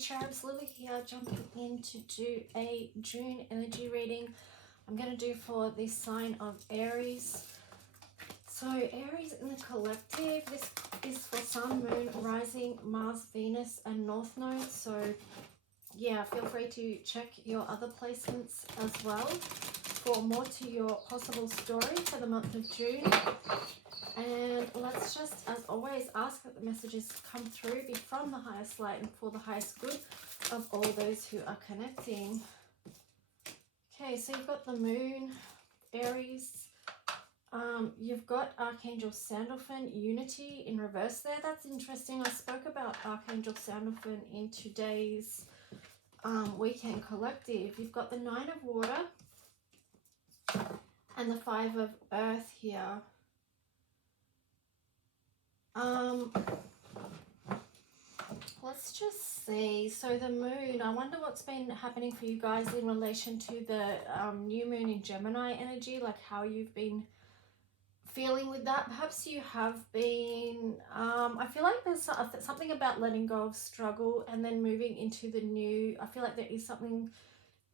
cherubs, Lily here, jumping in to do a June energy reading. I'm going to do for the sign of Aries. So Aries in the collective, this is for Sun, Moon, Rising, Mars, Venus and North Node. So yeah, feel free to check your other placements as well for more to your possible story for the month of June. And let's just, as always, ask that the messages come through, be from the highest light and for the highest good of all those who are connecting. Okay, so you've got the Moon, Aries. You've got Archangel Sandalphon, Unity in reverse there. That's interesting. I spoke about Archangel Sandalphon in today's weekend collective. You've got the Nine of Water and the Five of Earth here. Let's just see. So the moon, I wonder what's been happening for you guys in relation to the new moon in Gemini energy, like how you've been feeling with that. Perhaps you have been, I feel like there's something about letting go of struggle and then moving into the new. I feel like there is something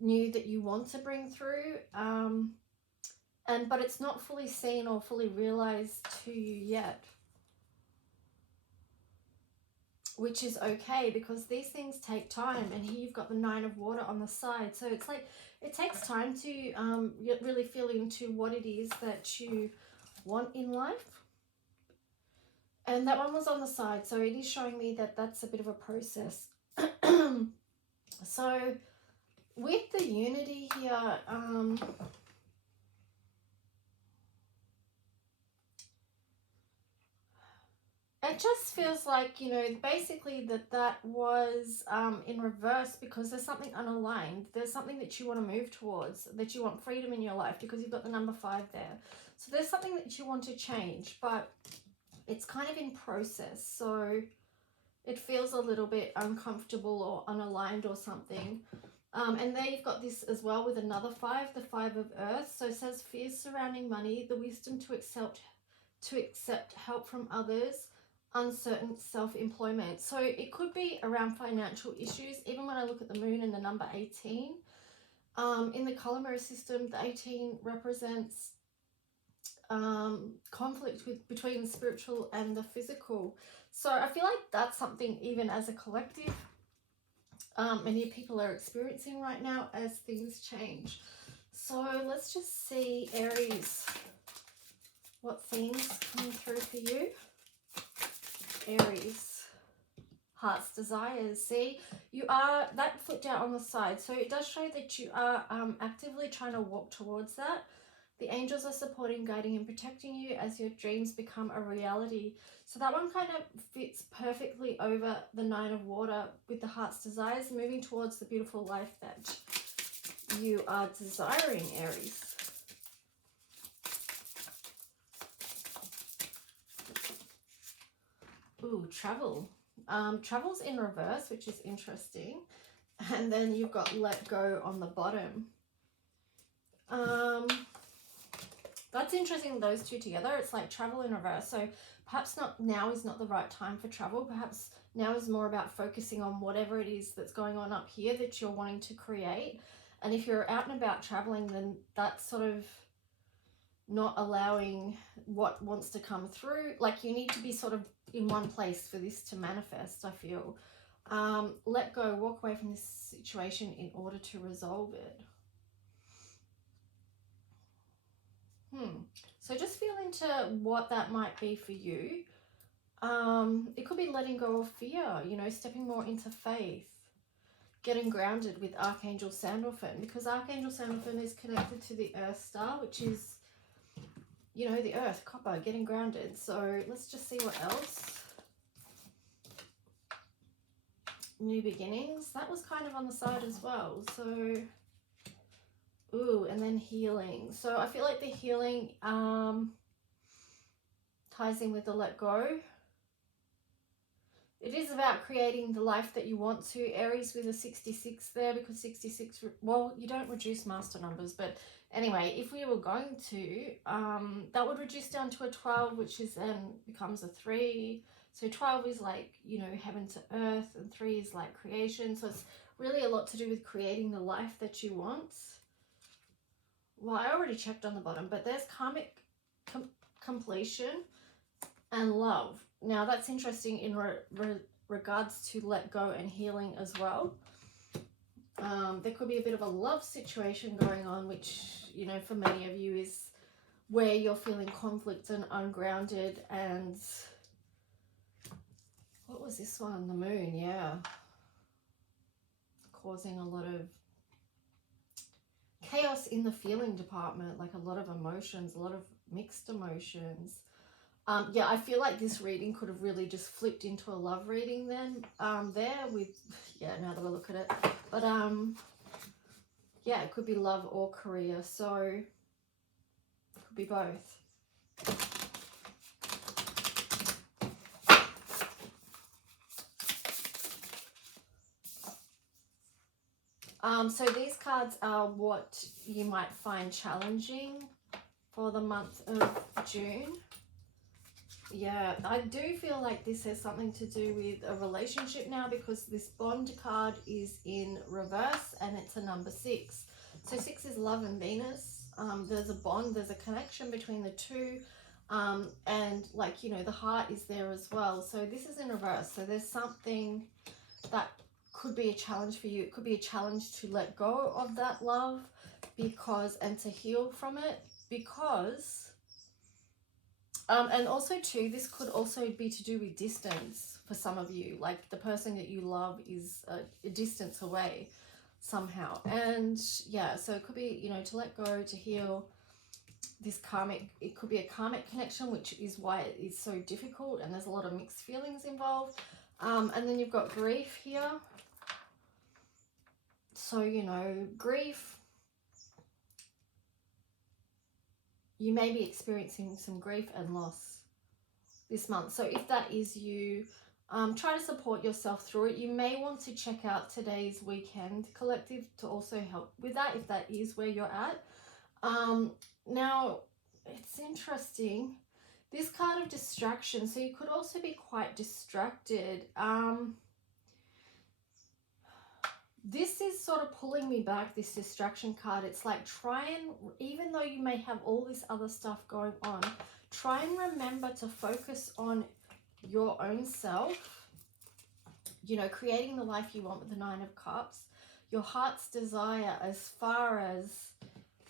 new that you want to bring through, but it's not fully seen or fully realized to you yet, which is okay because these things take time. And here you've got the Nine of Water on the side, so it's like it takes time to really feel into what it is that you want in life. And that one was on the side, so it is showing me that that's a bit of a process. So with the unity here, it just feels like, you know, basically that was in reverse because there's something unaligned. There's something that you want to move towards, that you want freedom in your life because you've got the number 5 there. So there's something that you want to change, but it's kind of in process. So it feels a little bit uncomfortable or unaligned or something. And there you've got this as well with another 5, the 5 of Earth. So it says fears surrounding money, the wisdom to accept help from others, uncertain self-employment. So it could be around financial issues. Even when I look at the moon and the number 18, in the color mirror system, the 18 represents conflict between the spiritual and the physical. So I feel like that's something even as a collective many people are experiencing right now as things change. So let's just see, Aries, what themes coming through for you. Aries, heart's desires. See, you are that foot down on the side, so it does show that you are actively trying to walk towards that. The angels are supporting, guiding and protecting you as your dreams become a reality. So that one kind of fits perfectly over the Nine of Water with the heart's desires, moving towards the beautiful life that you are desiring, Aries. Ooh, travel. Travel's in reverse, which is interesting. And then you've got let go on the bottom. That's interesting, those two together. It's like travel in reverse. So perhaps now is not the right time for travel. Perhaps now is more about focusing on whatever it is that's going on up here that you're wanting to create. And if you're out and about traveling, then that's sort of not allowing what wants to come through. Like you need to be sort of in one place for this to manifest, I feel. Let go, walk away from this situation in order to resolve it. So just feel into what that might be for you. It could be letting go of fear, you know, stepping more into faith, getting grounded with Archangel Sandalphon, because Archangel Sandalphon is connected to the Earth star, which is, you know, the Earth, copper, getting grounded. So let's just see what else. New beginnings. That was kind of on the side as well. So, ooh, and then healing. So I feel like the healing ties in with the let go. It is about creating the life that you want to, Aries, with a 66 there, because 66, well, you don't reduce master numbers, but anyway, if we were going to, that would reduce down to a 12, which is then becomes a 3. So 12 is like, you know, heaven to earth, and 3 is like creation. So it's really a lot to do with creating the life that you want. Well, I already checked on the bottom, but there's karmic completion and love. Now that's interesting in regards to let go and healing as well. There could be a bit of a love situation going on, which, you know, for many of you is where you're feeling conflict and ungrounded. And what was this one? The moon, yeah. Causing a lot of chaos in the feeling department, like a lot of emotions, a lot of mixed emotions. Yeah, I feel like this reading could have really just flipped into a love reading then, there with, yeah, now that I look at it. But, yeah, it could be love or career, so it could be both. So these cards are what you might find challenging for the month of June. Yeah, I do feel like this has something to do with a relationship now, because this bond card is in reverse and it's a number 6. So 6 is love and Venus. There's a bond, there's a connection between the two. And like, you know, the heart is there as well. So this is in reverse. So there's something that could be a challenge for you. It could be a challenge to let go of that love and to heal from it, because and also too, this could also be to do with distance for some of you. Like the person that you love is a distance away somehow. And yeah, so it could be, you know, to let go, to heal this karmic. It could be a karmic connection, which is why it is so difficult, and there's a lot of mixed feelings involved. And then you've got grief here. So, you know, grief, you may be experiencing some grief and loss this month. So if that is you, try to support yourself through it. You may want to check out today's weekend collective to also help with that, if that is where you're at. Now, it's interesting, this card of distraction. So you could also be quite distracted. This is sort of pulling me back, this distraction card. It's like, try and, even though you may have all this other stuff going on, try and remember to focus on your own self, you know, creating the life you want with the 9 of Cups, your heart's desire as far as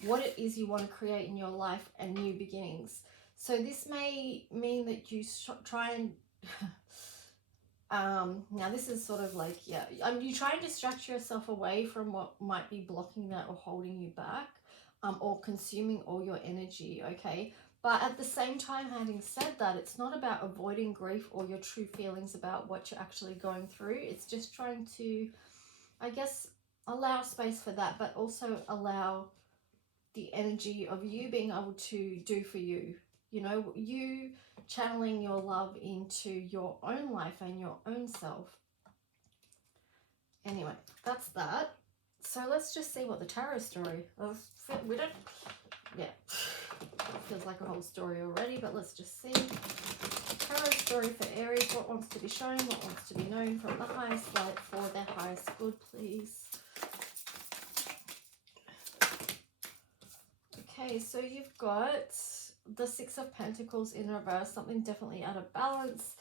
what it is you want to create in your life and new beginnings. So this may mean that you try and now this is sort of like, yeah, you try and distract yourself away from what might be blocking that or holding you back, or consuming all your energy, okay? But at the same time, having said that, it's not about avoiding grief or your true feelings about what you're actually going through. It's just trying to, I guess, allow space for that, but also allow the energy of you being able to do for you. You know, you channeling your love into your own life and your own self. Anyway, that's that. So let's just see what the tarot story of, we don't, yeah, it feels like a whole story already, but let's just see. Tarot story for Aries. What wants to be shown, what wants to be known from the highest light for their highest good, please. Okay, so you've got the 6 of Pentacles in reverse, something definitely out of balance.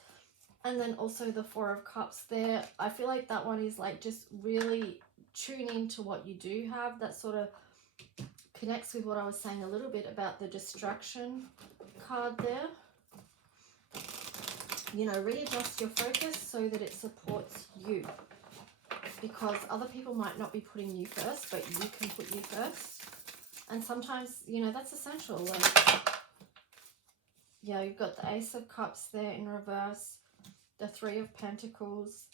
And then also the 4 of Cups there. I feel like that one is like, just really tune into what you do have. That sort of connects with what I was saying a little bit about the distraction card there. You know, readjust your focus so that it supports you. Because other people might not be putting you first, but you can put you first. And sometimes, you know, that's essential. Like, yeah, you've got the Ace of Cups there in reverse, the 3 of Pentacles,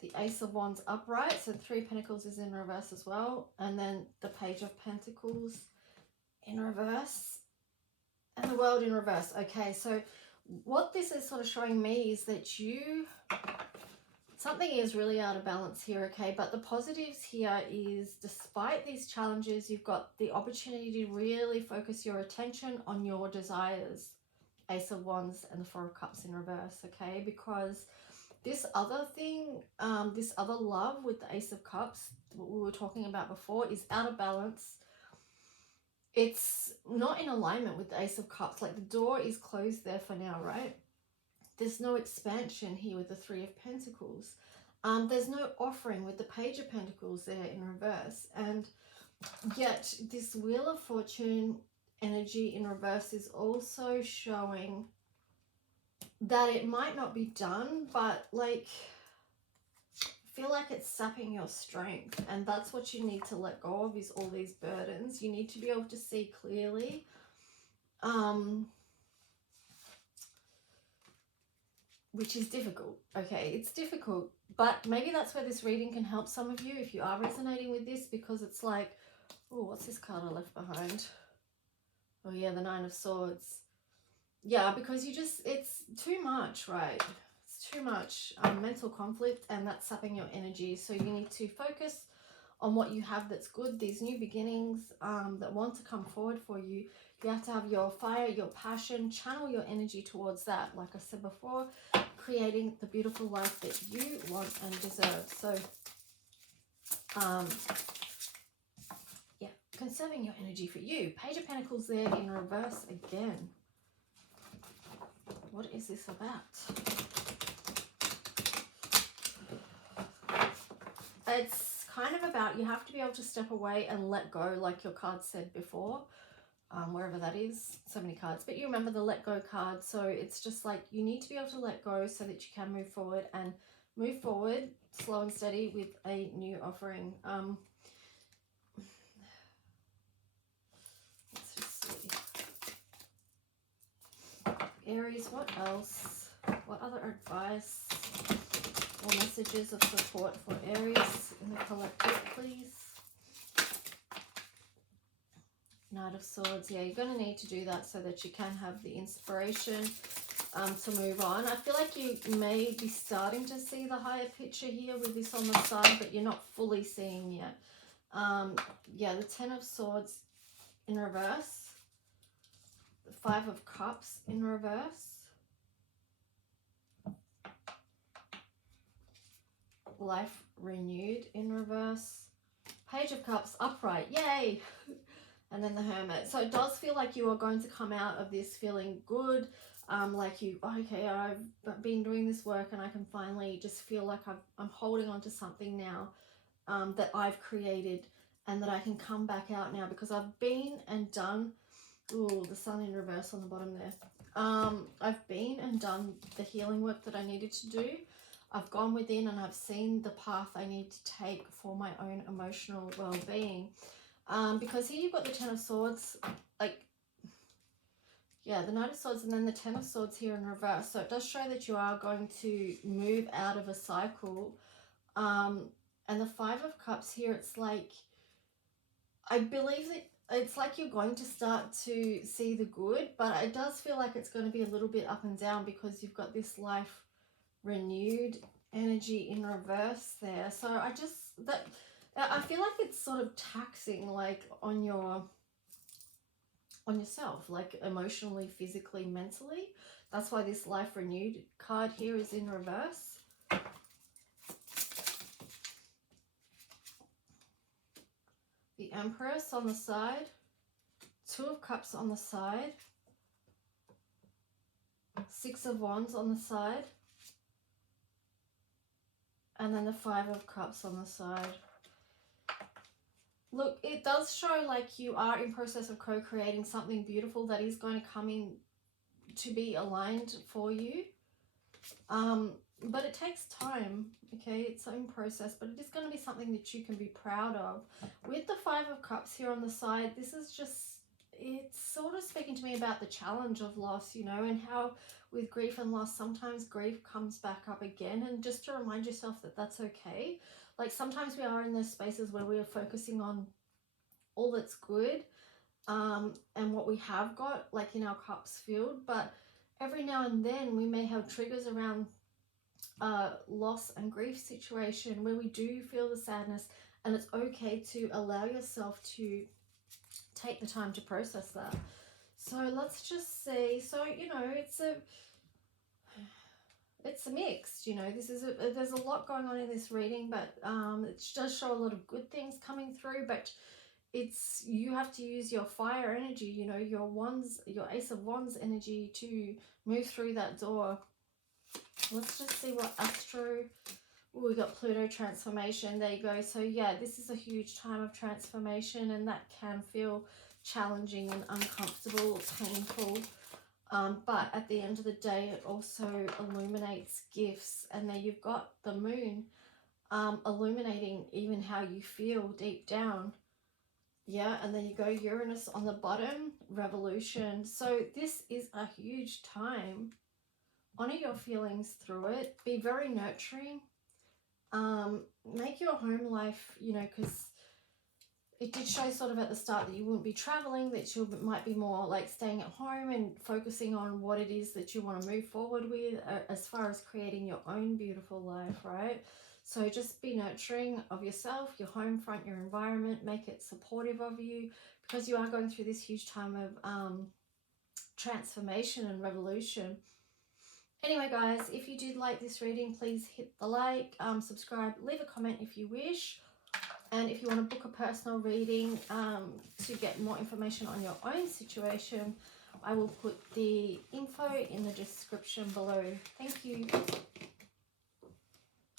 the Ace of Wands upright, so the 3 of Pentacles is in reverse as well, and then the Page of Pentacles in reverse, and the World in reverse. Okay, so what this is sort of showing me is that something is really out of balance here, okay? But the positives here is, despite these challenges, you've got the opportunity to really focus your attention on your desires Ace of Wands and the Four of Cups in reverse, okay? Because this other thing, this other love with the Ace of Cups, what we were talking about before, is out of balance. It's not in alignment with the Ace of Cups. Like, the door is closed there for now, right? There's no expansion here with the Three of Pentacles. There's no offering with the Page of Pentacles there in reverse. And yet this Wheel of Fortune energy in reverse is also showing that it might not be done, but like, I feel like it's sapping your strength, and that's what you need to let go of, is all these burdens. You need to be able to see clearly. Which is difficult, okay? It's difficult, but maybe that's where this reading can help some of you if you are resonating with this, because it's like, oh, what's this card I left behind? Oh yeah, the Nine of Swords. Yeah, because you just, it's too much, right? It's too much mental conflict, and that's sapping your energy. So you need to focus on what you have that's good, these new beginnings that want to come forward for you. You have to have your fire, your passion, channel your energy towards that. Like I said before, creating the beautiful life that you want and deserve. So, yeah, conserving your energy for you. Page of Pentacles there in reverse again. What is this about? It's kind of about, you have to be able to step away and let go, like your card said before, wherever that is. So many cards, but you remember the let go card. So it's just like, you need to be able to let go so that you can move forward, and move forward slow and steady with a new offering. Let's just see. Aries, what else? What other advice or messages of support for Aries in the collective, please? Knight of Swords. Yeah, you're going to need to do that so that you can have the inspiration to move on. I feel like you may be starting to see the higher picture here with this on the side, but you're not fully seeing yet. Yeah, the Ten of Swords in reverse. The Five of Cups in reverse. Life renewed in reverse. Page of Cups upright. Yay! And then the Hermit. So it does feel like you are going to come out of this feeling good. Like you, okay, I've been doing this work and I can finally just feel like I'm holding on to something now that I've created, and that I can come back out now because I've been and done. Ooh, the Sun in reverse on the bottom there. I've been and done the healing work that I needed to do. I've gone within and I've seen the path I need to take for my own emotional well-being. Because here you've got the Ten of Swords, like, yeah, the Knight of Swords and then the Ten of Swords here in reverse. So it does show that you are going to move out of a cycle. And the Five of Cups here, it's like, I believe that it's like you're going to start to see the good, but it does feel like it's going to be a little bit up and down because you've got this life renewed energy in reverse there. So I feel like it's sort of taxing, like, on yourself, like emotionally, physically, mentally. That's why this life renewed card here is in reverse. The Empress on the side, Two of Cups on the side, Six of Wands on the side, and then the Five of Cups on the side. Look, it does show like you are in process of co-creating something beautiful that is going to come in to be aligned for you. But it takes time, okay? It's in process, but it is going to be something that you can be proud of. With the Five of Cups here on the side, this is just, it's sort of speaking to me about the challenge of loss, you know, and how with grief and loss, sometimes grief comes back up again, and just to remind yourself that that's okay. Like, sometimes we are in those spaces where we are focusing on all that's good and what we have got, like in our cups filled, but every now and then we may have triggers around loss and grief situation where we do feel the sadness, and it's okay to allow yourself to take the time to process that. So let's just see. So, you know, it's a mix, you know. This is there's a lot going on in this reading, but it does show a lot of good things coming through, but it's, you have to use your fire energy, you know, your Ace of Wands energy to move through that door. Let's just see what Astro. Ooh, we got Pluto transformation. There you go. So yeah, this is a huge time of transformation, and that can feel challenging and uncomfortable, painful. But at the end of the day, it also illuminates gifts. And there you've got the moon illuminating even how you feel deep down. Yeah, and then you go Uranus on the bottom, revolution. So this is a huge time. Honor your feelings through it. Be very nurturing. Make your home life, you know, because it did show sort of at the start that you wouldn't be traveling, that you might be more like staying at home and focusing on what it is that you want to move forward with as far as creating your own beautiful life, right? So just be nurturing of yourself, your home front, your environment. Make it supportive of you, because you are going through this huge time of transformation and revolution. Anyway, guys, if you did like this reading, please hit the like, subscribe, leave a comment if you wish. And if you want to book a personal reading to get more information on your own situation, I will put the info in the description below. Thank you.